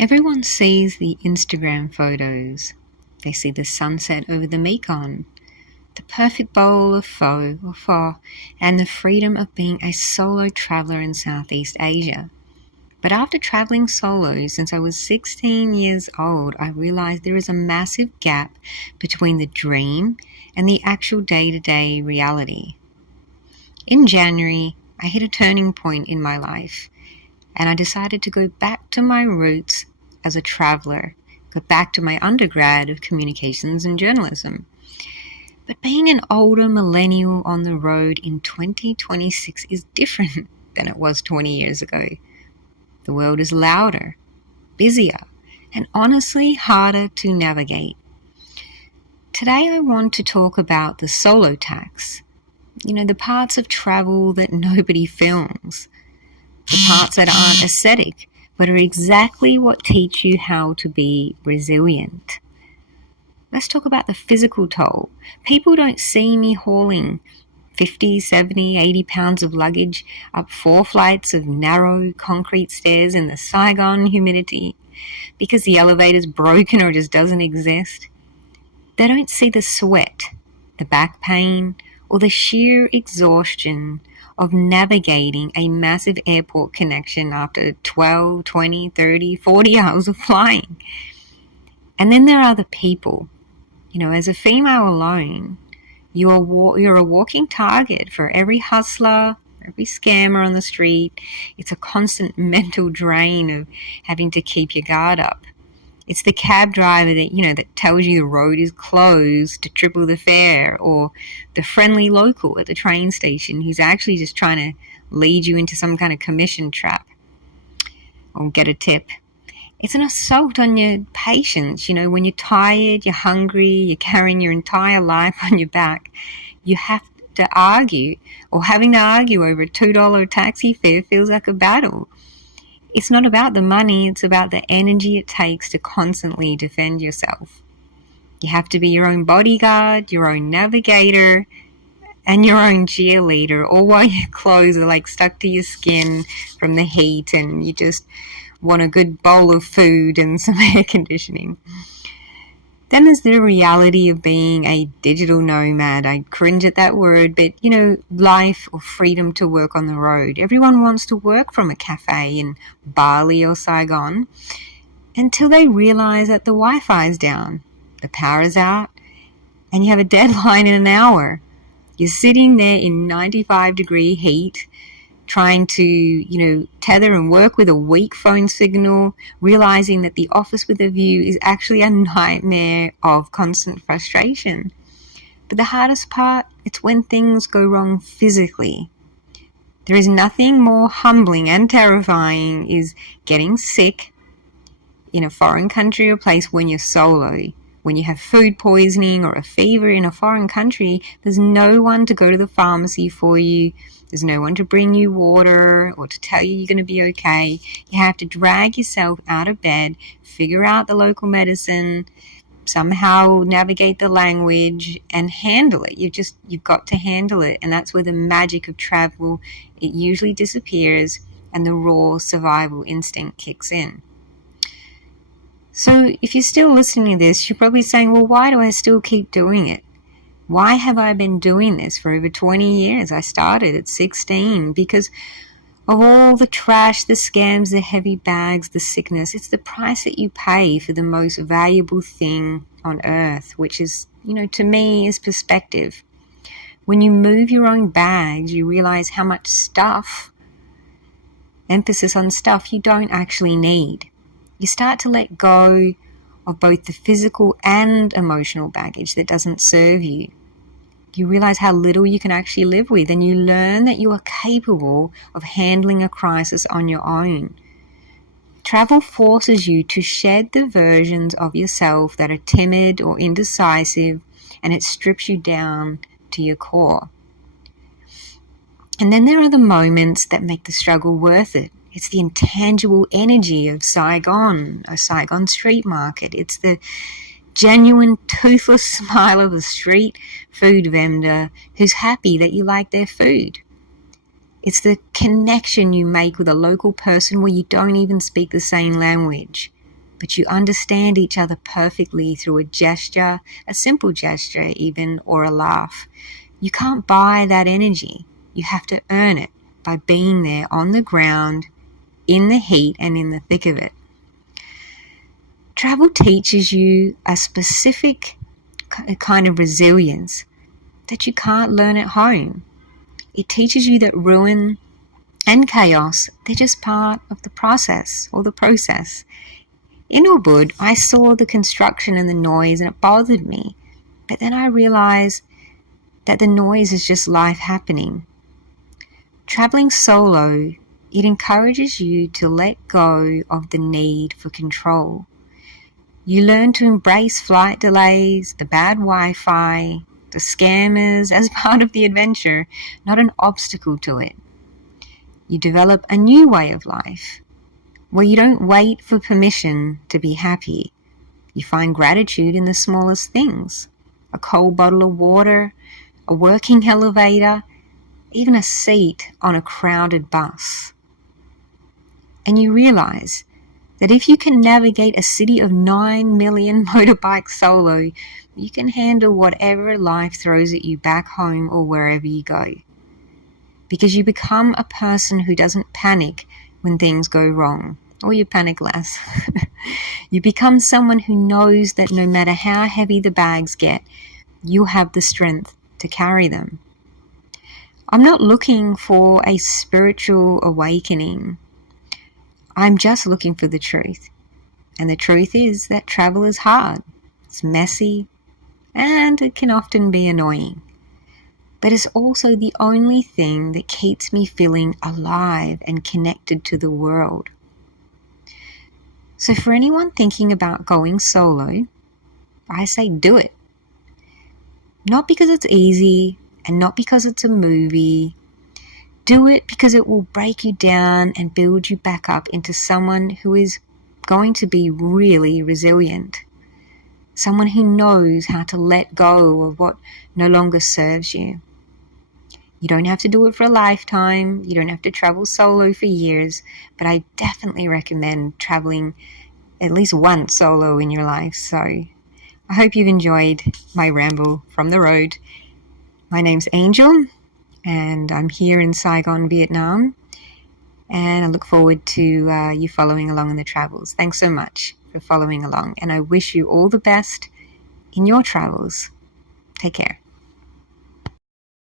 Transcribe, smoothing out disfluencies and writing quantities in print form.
Everyone sees the Instagram photos. They see the sunset over the Mekong, the perfect bowl of pho, and the freedom of being a solo traveler in Southeast Asia. But after traveling solo since I was 16 years old, I realized there is a massive gap between the dream and the actual day-to-day reality. In January, I hit a turning point in my life, and I decided to go back to my roots as a traveler, go back to my undergrad of communications and journalism. But being an older millennial on the road in 2026 is different than it was 20 years ago. The world is louder, busier, and honestly harder to navigate. Today I want to talk about the solo tax. The parts of travel that nobody films. The parts that aren't aesthetic, but are exactly what teach you how to be resilient. Let's talk about the physical toll. People don't see me hauling 50, 70, 80 pounds of luggage up 4 flights of narrow concrete stairs in the Saigon humidity because the elevator's broken or just doesn't exist. They don't see the sweat, the back pain, or the sheer exhaustion of navigating a massive airport connection after 12, 20, 30, 40 hours of flying. And then there are the people. As a female alone, you're a walking target for every hustler, every scammer on the street. It's a constant mental drain of having to keep your guard up. It's the cab driver that tells you the road is closed to triple the fare, or the friendly local at the train station who's actually just trying to lead you into some kind of commission trap or get a tip. It's an assault on your patience. When you're tired, you're hungry, you're carrying your entire life on your back, you have to argue, or having to argue over a $2 taxi fare feels like a battle. It's not about the money, it's about the energy it takes to constantly defend yourself. You have to be your own bodyguard, your own navigator, and your own cheerleader, all while your clothes are stuck to your skin from the heat and you just want a good bowl of food and some air conditioning. Then there's the reality of being a digital nomad. I cringe at that word, but life or freedom to work on the road. Everyone wants to work from a cafe in Bali or Saigon until they realize that the Wi-Fi is down, the power is out, and you have a deadline in an hour. You're sitting there in 95-degree heat, trying to, tether and work with a weak phone signal, realizing that the office with a view is actually a nightmare of constant frustration. But the hardest part, it's when things go wrong physically. There is nothing more humbling and terrifying is getting sick in a foreign country or place when you're solo. When you have food poisoning or a fever in a foreign country, there's no one to go to the pharmacy for you. There's no one to bring you water or to tell you you're going to be okay. You have to drag yourself out of bed, figure out the local medicine, somehow navigate the language and handle it. You've got to handle it. And that's where the magic of travel, it usually disappears and the raw survival instinct kicks in. So if you're still listening to this, you're probably saying, well, why do I still keep doing it? Why have I been doing this for over 20 years? I started at 16 because of all the trash, the scams, the heavy bags, the sickness. It's the price that you pay for the most valuable thing on earth, which is, to me, is perspective. When you move your own bags, you realize how much stuff, emphasis on stuff, you don't actually need. You start to let go of both the physical and emotional baggage that doesn't serve you. You realize how little you can actually live with, and you learn that you are capable of handling a crisis on your own. Travel forces you to shed the versions of yourself that are timid or indecisive, and it strips you down to your core. And then there are the moments that make the struggle worth it. It's the intangible energy of Saigon, a Saigon street market. It's the genuine toothless smile of a street food vendor who's happy that you like their food. It's the connection you make with a local person where you don't even speak the same language. but you understand each other perfectly through a gesture, a simple gesture even, or a laugh. You can't buy that energy. You have to earn it by being there on the ground, in the heat and in the thick of it. Travel teaches you a specific kind of resilience that you can't learn at home. It teaches you that ruin and chaos, they're just part of the process or the process. In Ubud, I saw the construction and the noise and it bothered me. But then I realized that the noise is just life happening. Traveling solo, it encourages you to let go of the need for control. You learn to embrace flight delays, the bad Wi-Fi, the scammers as part of the adventure, not an obstacle to it. You develop a new way of life, where you don't wait for permission to be happy. You find gratitude in the smallest things. A cold bottle of water, a working elevator, even a seat on a crowded bus. And you realize that if you can navigate a city of 9 million motorbikes solo, you can handle whatever life throws at you back home or wherever you go. Because you become a person who doesn't panic when things go wrong, or you panic less. You become someone who knows that no matter how heavy the bags get, you have the strength to carry them. I'm not looking for a spiritual awakening. I'm just looking for the truth. And the truth is that travel is hard, it's messy, and it can often be annoying. But it's also the only thing that keeps me feeling alive and connected to the world. So for anyone thinking about going solo, I say do it. Not because it's easy and not because it's a movie. Do it because it will break you down and build you back up into someone who is going to be really resilient. Someone who knows how to let go of what no longer serves you. You don't have to do it for a lifetime. You don't have to travel solo for years, but I definitely recommend traveling at least once solo in your life. So I hope you've enjoyed my ramble from the road. My name's Angel, and I'm here in Saigon, Vietnam, and I look forward to you following along in the travels. Thanks so much for following along, and I wish you all the best in your travels. Take care.